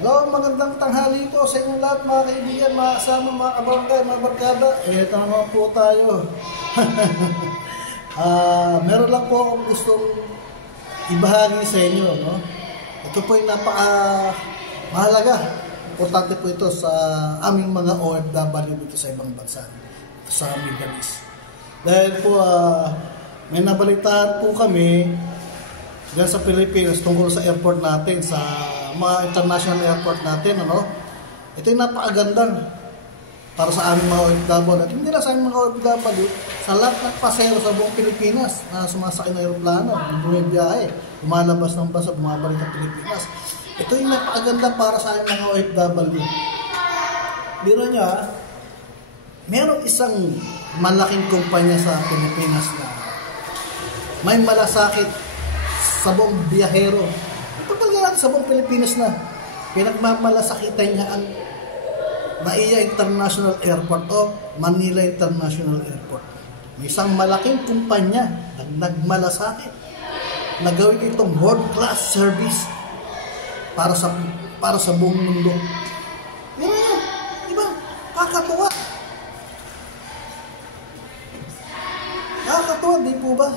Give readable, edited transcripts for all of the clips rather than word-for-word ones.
Hello, magandang tanghali po sa inyong lahat mga kaibigan, mga kasama, mga kabarangay, mga barkada. Ito naman po tayo. Meron lang po akong gustong ibahagi sa inyo. No? Ito po ay mahalaga. Importante po ito sa aming mga OFW dito sa ibang bansa, sa Middle East. Dahil po may nabalitaan po kami dyan sa Pilipinas tungkol sa airport natin, sa mga international airport natin, ano? Ito yung napakagandang para sa aming mga OFW. At hindi na sa aming mga OFW, sa lahat ng pasero sa buong Pilipinas na sumasakay ng aeroplano, bumibiyahe, lumalabas ng bansa, bumabalik ng Pilipinas. Ito yung napakaganda para sa aming mga OFW. Biro nyo meron isang malaking kumpanya sa Pilipinas na may malasakit sa buong biyahero. Pagpagyan natin sa buong Pilipinas na pinagmamalasakitan niya ang NAIA International Airport o Manila International Airport. May isang malaking kumpanya na nagmalasakit na gawin itong world-class service para sa buong mundo. Yan yun. Diba? Kakatuwa. Kakatuwa, di po ba?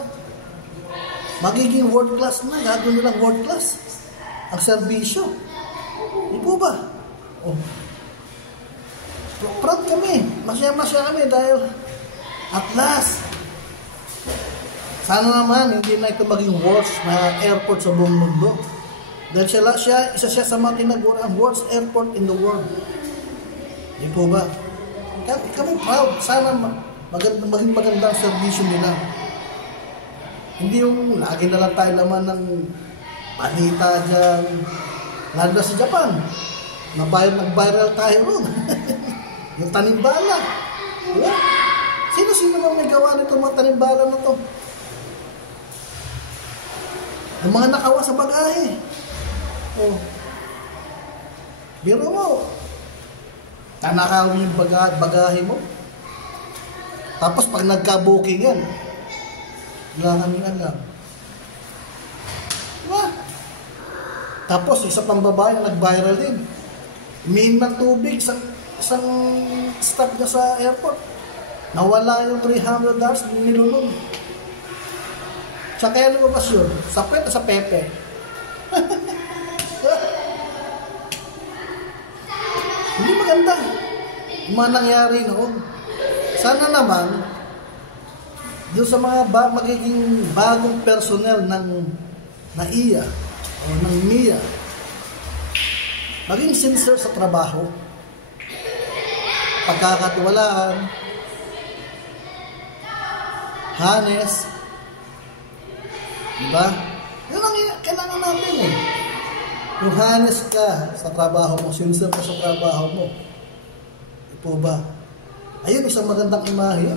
Magiging world class na, gagawin nilang world class ang serbisyo. Di po ba? Oh. Proud kami. Masaya-masaya kami dahil at last, sana naman hindi na ito maging worst na airport sa buong mundo. Dahil isa siya sa mga tinaguri ang worst airport in the world. Di po ba? Kami proud. Sana maging magandang serbisyo nila. Hindi yung lagi na lang tayo naman ng panita dyan. Lalo na sa Japan. Nag-viral tayo ron. Yung tanimbala. Diba? Sino-sino naman may gawa nito mga tanimbala na to? Yung mga nakawa sa bagahe. Oh. Biro mo. Tanakawin yung bagahe mo. Tapos pag nagka-booking yan, wala kami alam. Diba? Tapos, isa pang babae na nag-viral din. Umiin ng tubig, isang stop niya sa airport. Nawala yung $300, nilulong. Sa kaya lumabas yun? Sa Pet o sa Pepe? Hindi maganda. Yung mga nangyari noon. Sana naman, doon sa mga magiging bagong personnel ng NAIA o ng NIA, maging sincere sa trabaho, pagkakatiwalaan, honest, diba? Yun ang kailangan natin eh. Yung honest ka sa trabaho mo, sincere ka sa trabaho mo. Ipo ba? Ayun, isang magandang imahe.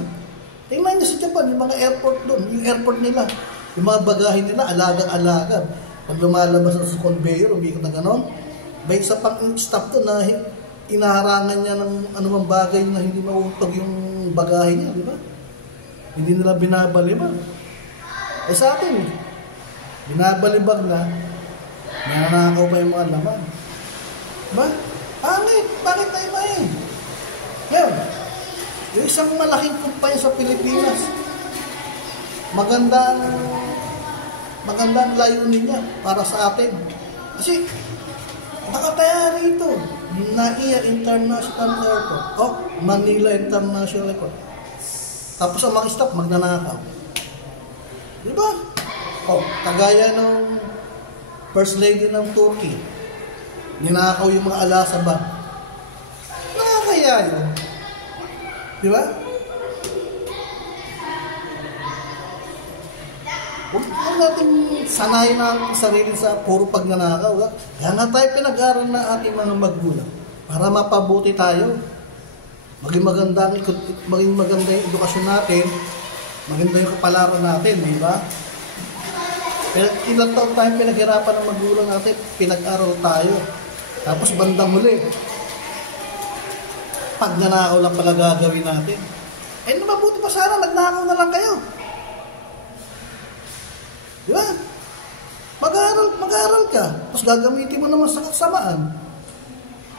Tingnan niyo sa Japan, yung mga airport doon, yung airport nila, yung mga bagahe nila, alagang-alaga. Pag lumalabas sa conveyor, umikot na gano'n, may isa pang staff doon na inaharangan niya ng anumang bagay na hindi mautog yung bagahe niya, di ba? Hindi nila binabalibag. Eh sa atin, binabalibag na, nanakaw pa yung mga laman. Diba? Bakit tayo ba yun? Yan. Yung isang malaking kumpanya sa Pilipinas, magandang layunin niya para sa atin. Kasi, nakataya rito, NAIA International Airport, o Manila International Airport. Tapos ang mga staff, magnanakaw. Diba? O, kagaya ng First Lady ng Turkey, ninakaw yung mga ala sa bag. Nakakaya yun. Diba? Huwag natin sanayin ang sarili sa puro pagnanakaw. Kaya nga tayo pinag-aaral na ating mga magulang para mapabuti tayo. Maging maganda yung edukasyon natin, maganda yung kapalaran natin, di ba? Ilang taon tayo pinaghirapan ng magulang natin, pinag-aral tayo. Tapos bandang huli, pag nanakaw lang pala gagawin natin. Eh, mabuti pa sana, nagnakaw na lang kayo. Di ba? Mag-aaral ka, tapos gagamitin mo naman sa kasamaan.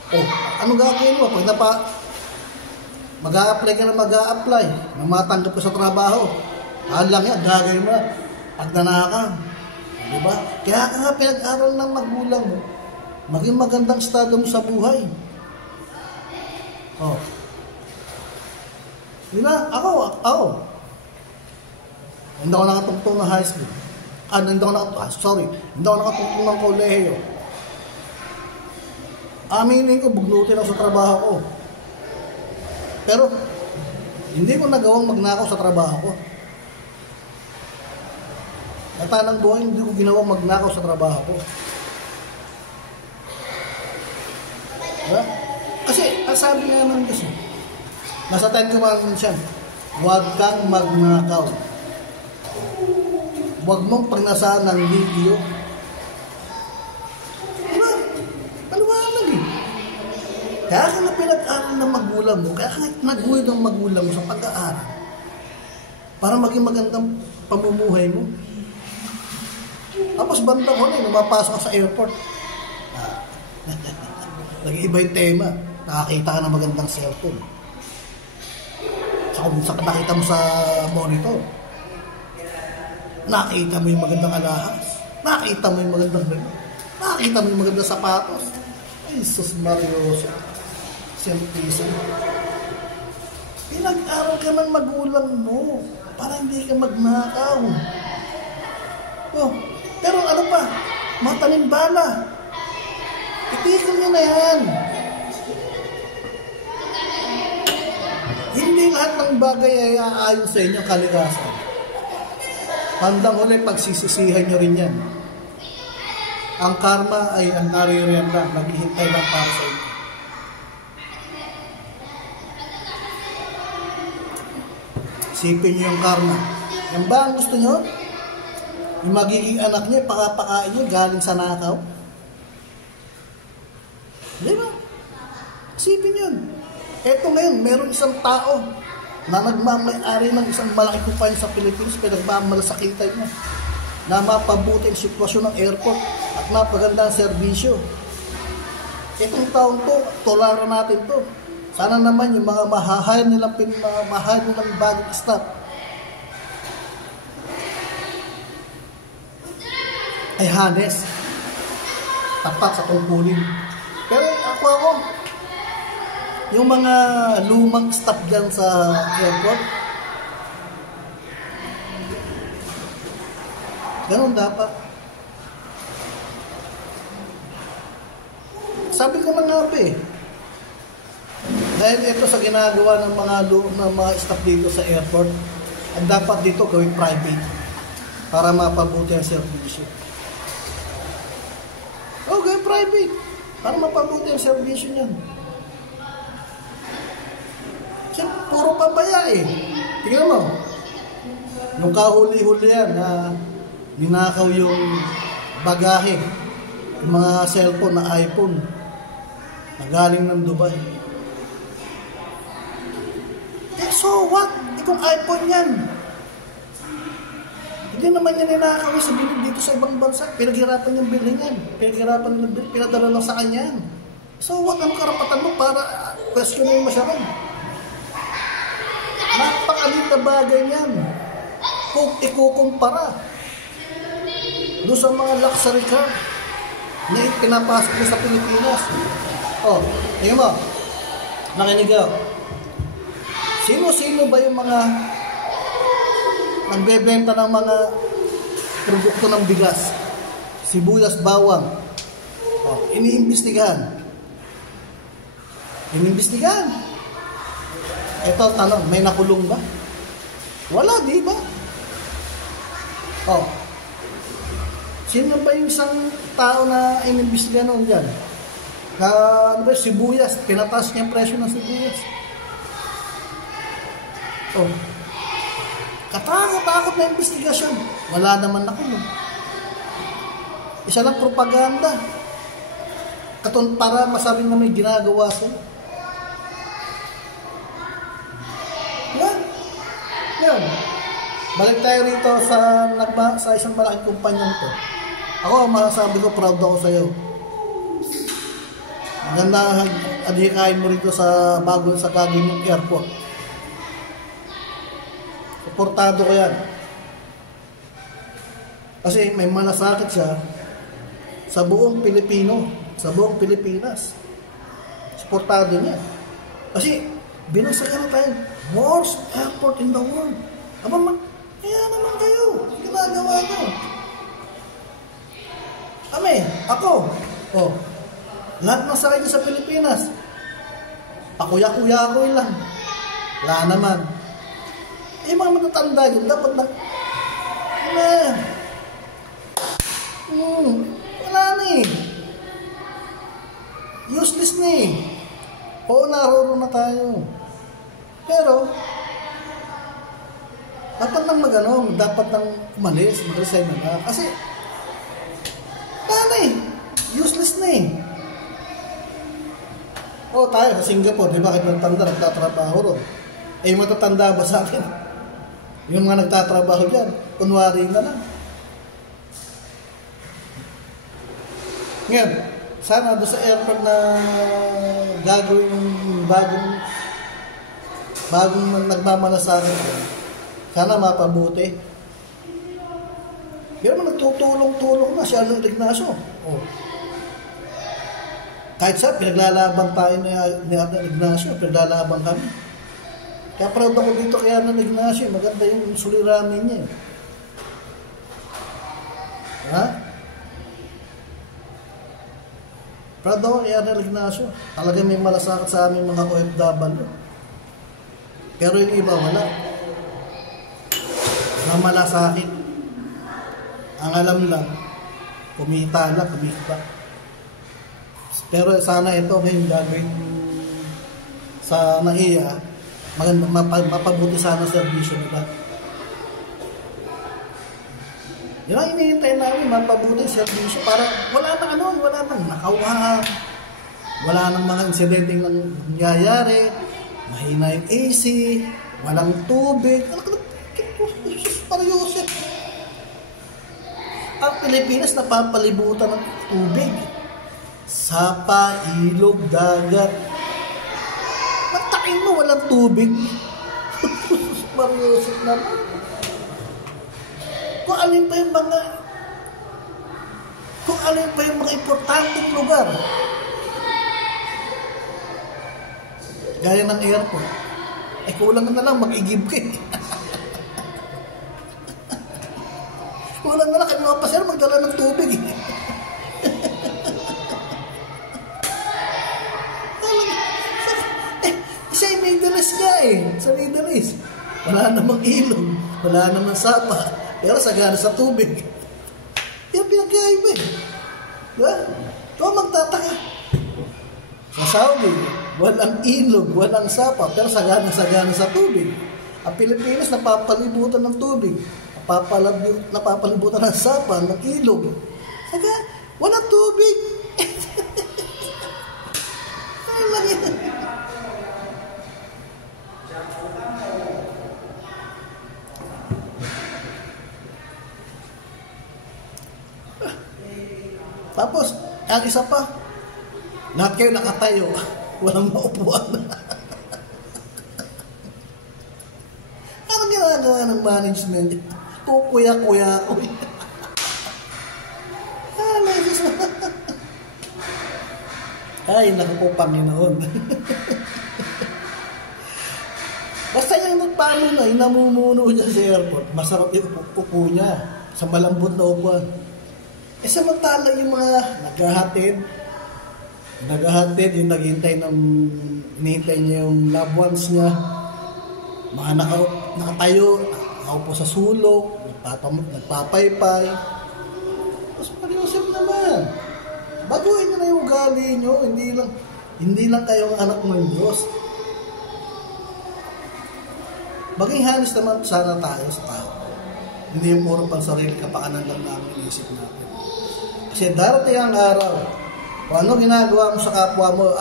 Oh, ano gagawin mo? Pag mag-a-apply ka na mag-a-apply, nang matanggap ka sa trabaho, lang yan, gagawin mo, pag nanakaw. Diba? Kaya ka nga pinag-aral ng magulang mo, maging magandang estado mo sa buhay. Oh. Diba? Ako. Hindi ako nakatungtong ng high school. Hindi ako nakatungtong ng kolehiyo. Aminin ko, bugnutin ako sa trabaho ko. Pero, hindi ko nagawang magnakaw sa trabaho ko. Natanang buhay, hindi ko ginawang magnakaw sa trabaho ko. Diba? Kasi, ang sabi nga naman kasi, nasa 10 commandments yan, huwag kang magnakaw. Huwag mong pagnasaan ng video. Diba? Paliwanag eh. Kaya ka na pinag-aral ng magulang mo, kaya ka nag-uwi ng magulang mo sa pag-aaral para maging magandang pamumuhay mo. Tapos bandang huli, lumapasok ka sa airport. Nag-iiba yung tema. Nakakita ka ng magandang cellphone. Saka nakita mo sa monitor. Nakita mo yung magandang alahas. Nakita mo yung magandang relo. Nakita mo yung magandang sapatos. Ay, sus Marioso. Siyempre. Pinag-aral ka ng magulang mo para hindi ka magnakaw. Oh, pero ano pa? Matanim bala. Itigil nyo na yan. Hindi lahat ng bagay ay aayon sa inyo kalikasan. Handang huli, pagsisisihan nyo rin yan. Ang karma ay ang naririyan lang, naghihintay lang para sa inyo. Isipin nyo yung karma. Yan ba ang gusto nyo? Yung magiging anak nyo, pakapakain nyo galing sa nakaw? Di ba? Isipin yun. Eto ngayon, meron isang tao na nagmamay-ari ng isang malaking kumpanya sa Pilipinas, pinagmamalasakitan niya na mapabuti ang sitwasyon ng airport at mapaganda ang serbisyo. Itong taon to, tolaran natin to. Sana naman yung mga mahahire nilang bagong staff ay hanes, tapat sa tungkulin. Pero ako, yung mga lumang staff dyan sa airport, ganun dapat. Sabi ko na nga dahil ito sa ginagawa ng mga staff dito sa airport, ang dapat dito gawing private para mapabuti ang servisyo. Gawing private para mapabuti ang servisyo niyan. Kasi puro pabaya eh. Tingnan mo, nung kahuli-huli yan na ninakaw yung bagahe, yung mga cellphone na iPhone na galing ng Dubai. So what? Itong iPhone yan. Hindi naman yan ninakaw sa bilhin dito sa ibang bansa. Pinaghirapan yung bilhin yan. Pinadala lang sa kanya yan. So what? Ang karapatan mo para questionin mo siya rin? Napakalit na bagay yan. Kung ikukumpara doon sa mga luxury car na pinapasok mo sa Pilipinas. Oh, tingnan mo. Nakinig ako. Sino-sino ba yung mga nagbebenta ng mga produkto ng bigas? Sibuyas, bawang. Oh, iniimbestigahan. Ito, tanong, may nakulong ba? Wala, di ba? Oh. Sino ba yung isang tao na inimbestigahan noon dyan? Na sibuyas, pinataas niya yung presyo ng sibuyas. Oh. Katakot na investigasyon. Wala naman nakulong. Isa lang propaganda. Para masabi na may ginagawa sa'yo. Yan. Balik tayo rito sa isang malaking kumpanya nito. Ako, masasabi ko, proud ako sa'yo. Maganda adhikain mo rito sa bago sa gagawin ng airport. Suportado ko yan. Kasi may malasakit siya sa buong Pilipino, sa buong Pilipinas. Suportado niya. Kasi binasaya na tayo, worst airport in the world. Kaya naman kayo, ginagawa nyo. Ako, lahat ng sakay sa Pilipinas, pakuya-kuya ko lang. Wala naman. Mga matatanda yun, dapat na, wala na eh. Useless na eh. Oo, naroro na tayo. Pero, dapat nang dapat nang umalis, mag-resign na. Kasi, useless na eh. Tayo sa Singapore, di ba kahit matanda, nagtatrabaho ron. Yung matatanda ba sa akin? Yung mga nagtatrabaho dyan, kunwari na lang. Ngayon, sana doon sa airport na gagawin bagong nagmamalasakit, sana mapabuti. Pero man nagtutulong-tulong na si Arnold Ignacio. Kahit sa pinaglalaban tayo ni Arnold Ignacio, pinaglalaban kami. Kaya proud ako dito kay Arnold Ignacio, maganda yung suliranin niya. Ha? Proud ako kay Arnold Ignacio. Talaga may malasakit sa aming mga OFW. Pero yung iba wala. Mga malasakit. Ang alam lang, kumita. Pero sana ito ngayon gagawin sa NAIA, mapabuti sana sa servisyo nila. Yan ang hinihintay namin, mapabuti sa servisyo para wala nang nakawaan, wala nang mga insidenteng nangyayari, mahina yung AC, walang tubig. Para Yosef. Ang Pilipinas napapalibutan ng tubig. Sapa, ilog, dagat. Matakin mo, walang tubig. Mariusip naman. Kung alin pa yung mga importanteng lugar. Gaya ng airport. Kulang na lang mag-igib ka eh. Kulang na lang kayo mga pasero magdala ng tubig eh. Siya yung Middle East nga eh. Sa Middle East. Wala namang ilog. Wala namang sapa. Pero sagana sa tubig. Yan pinagkaiba eh. Diba? Ito magtataka. Sa Saudi, walang ilog, walang sapa. Pero sagana sa tubig. Ang Pilipinas napapalibutan ng tubig. Napapalibutan ng sapa, ng ilog. Saka, walang tubig. Ano lang yan? Tapos, ang isa pa, lahat kayo nakatayo, walang maupuan. Anong ginagawa ng management? Kukuya-kuya ko. Ay, naku po, Panginoon. Basta yung nagpamuno, yung namumuno niya sa airport, masarap yung upo niya sa malambot na upuan. Samantala yung mga naghahatid, yung hinihintay niya yung loved ones niya, mga nakatayo, nakaupo sa sulok, nagpapaypay. Tapos Mariusip naman, baguhin nyo na yung ugali nyo, hindi lang kayo ang anak ng Diyos. Maging halos naman sana tayo sa tao. Hindi yung puro pansarili kapakanan lang namin inisip natin. Kasi darating ang araw, kung ano ginagawa mo sa kapwa mo,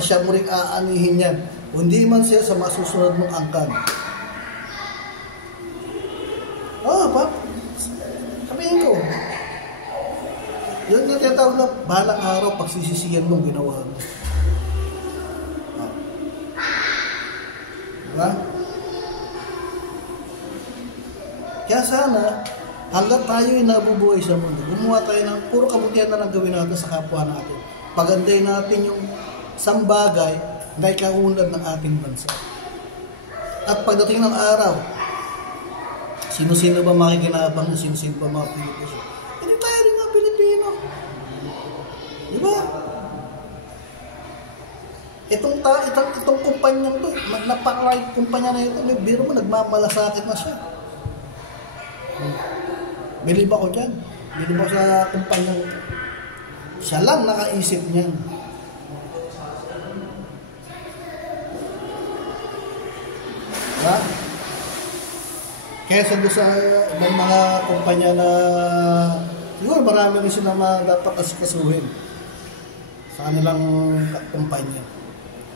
siya mo rin aanihin yan. Kundi man siya sa masusunod mong angkan. Sabihin ko, yun yung tinatawag na balang araw pagsisisiyan mong ginawa mo. Ha? Kaya sana, hanggat tayo ay nabubuhay sa mundo, gumawa tayo ng puro kabutihan na lang gawin natin sa kapwa natin. Paganday natin yung isang bagay na ikaunlad ng ating bansa. At pagdating ng araw, sino-sino ba makikinabang na sino-sino ba mga Pilipino? Hindi tayo rin mga Pilipino. Di ba? Itong kumpanyang to, napaka-right kumpanya na ito, biro mo, nagmamalasakit na siya. Bilib ako dyan. Bilib ako sa kumpanyang ito. Siya lang nakaisip niyan. Diba? Kesa doon sa ibang mga kumpanya na siguro marami rin sila dapat asikasuhin sa kanilang kumpanya.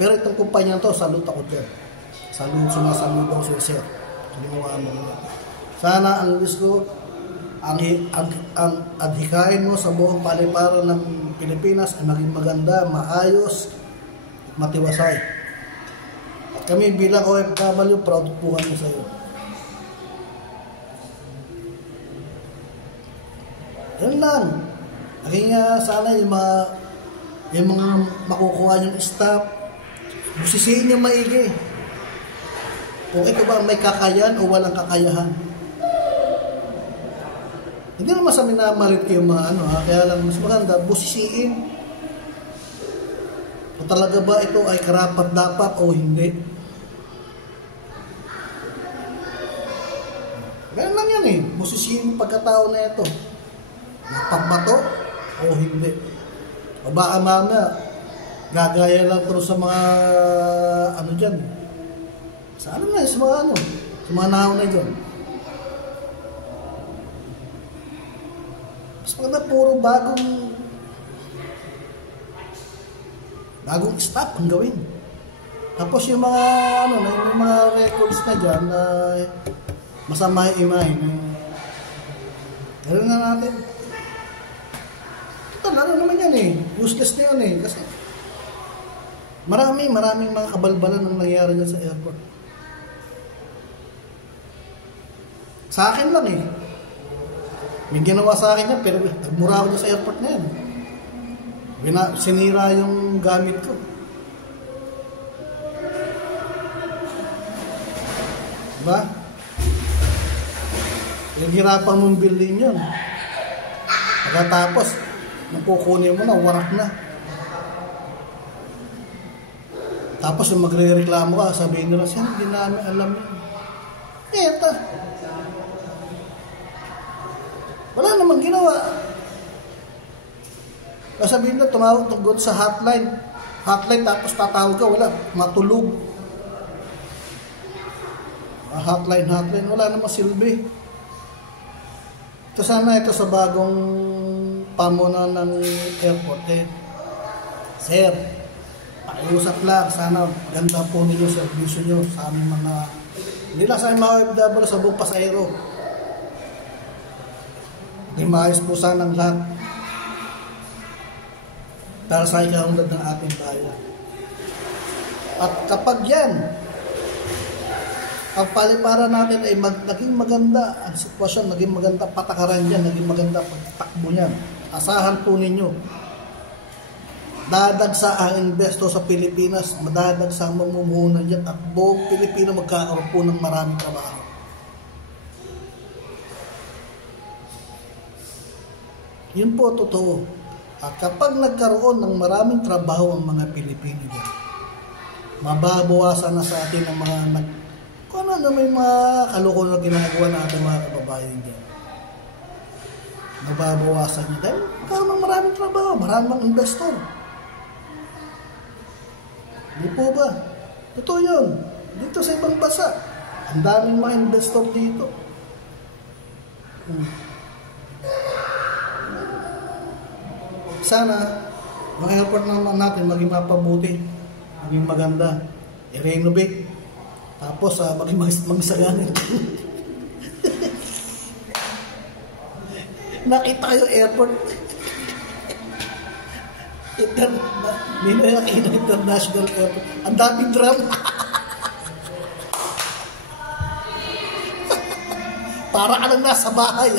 Pero itong kumpanya to, salute ako dyan. Sumasalute ako sa sir. Ginawa mo nila. Sana ang gusto, ang adhikain mo sa buong paliparan ng Pilipinas ay maging maganda, maayos, matiwasay. At kami bilang OFW, proud po kami sa iyo. Yan lang. Sana yung mga makukuha yung staff, busisiin niyo maigi. Kung ito ba may kakayahan o walang kakayahan. Hindi naman sa minamalit kayo mga kaya lang mas maganda, busisiin. Kung talaga ba ito ay karapat dapat o hindi. Ganun lang yan busisiin yung pagkatao na ito. Pagbato o hindi. O baka mamaya, gagaya lang pero sa mga dyan. Sa sa mga nahon na dyan. Mas maganda puro bagong staff ang gawin. Tapos yung mga yung mga records na dyan na masama yung imahe. Ganoon na natin. Lalo naman yan useless na yan kasi maraming mga kabalbalan ang nangyayari dyan sa airport. Sa akin lang may ginawa sa akin yan pero nagmura ako dyan sa airport na yan. Sinira yung gamit ko. Diba? Yung hirapan mong building yun. Pagkatapos nung kukunin mo na, warak na. Tapos yung magre-reklamo ka, sabihin nila, siya, hindi namin alam yun. Eto. Wala namang ginawa. Sabihin nila, tumawag tungkol sa hotline. Hotline, tapos tatawag ka, wala. Matulog. Hotline, wala namang silbi. Ito sana sa bagong pamunan ng airport Sir, pakiusap lang, sana ganda po ninyo servisyo nyo sa aming mga, hindi lang sa aming mga OFW, sa buong pasahero. Hindi maayos po sana ang lahat para sa ikaunlad ng ating bayan. At kapag yan, ang paliparan natin ay naging maganda ang sitwasyon, naging maganda patakaran dyan, naging maganda pagtakbo niyan. Asahan po ninyo, dadagsa ang investor sa Pilipinas, madadagsa ang mamumuhunan dyan at buong Pilipino magkakaroon po ng maraming trabaho. Yun po totoo. At kapag nagkaroon ng maraming trabaho ang mga Pilipino dyan, mababawasan na sa atin ang mga kung ano na may mga kalukol na ginagawa natin mga kababayan dyan. Mababawasan niya dahil magkaroon ng maraming trabaho, maraming investor. Hindi po ba? Totoo yun. Dito sa ibang bansa, ang daming mga investor dito. Sana, mga airport naman natin maging mapabuti, maging maganda, i-renovate, tapos maging magsaganin. Nakita kayo airport. International airport. Ang daming drum. para ka lang nasa bahay.